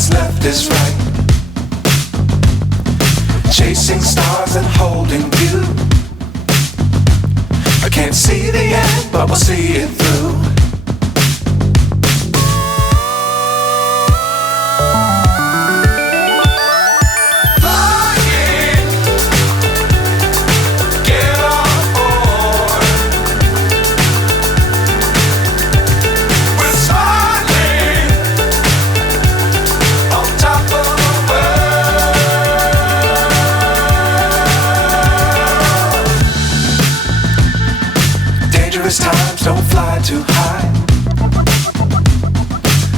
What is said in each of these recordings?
what's left is right. Chasing stars and holding you. I can't see the end, but we'll see it through. Times don't fly too high.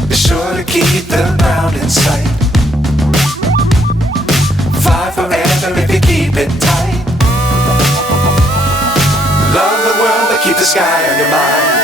Be sure to keep the ground in sight. Fly forever if you keep it tight. Love the world but keep the sky on your mind.